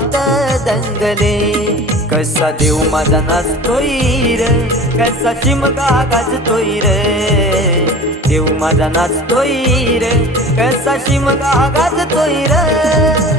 भक्त दंगले कसा देव माझा नाचतोय रे कसा चिमका गाजतोय रे देव माझा नाचतोय रे कसा चिमका गाजतोय रे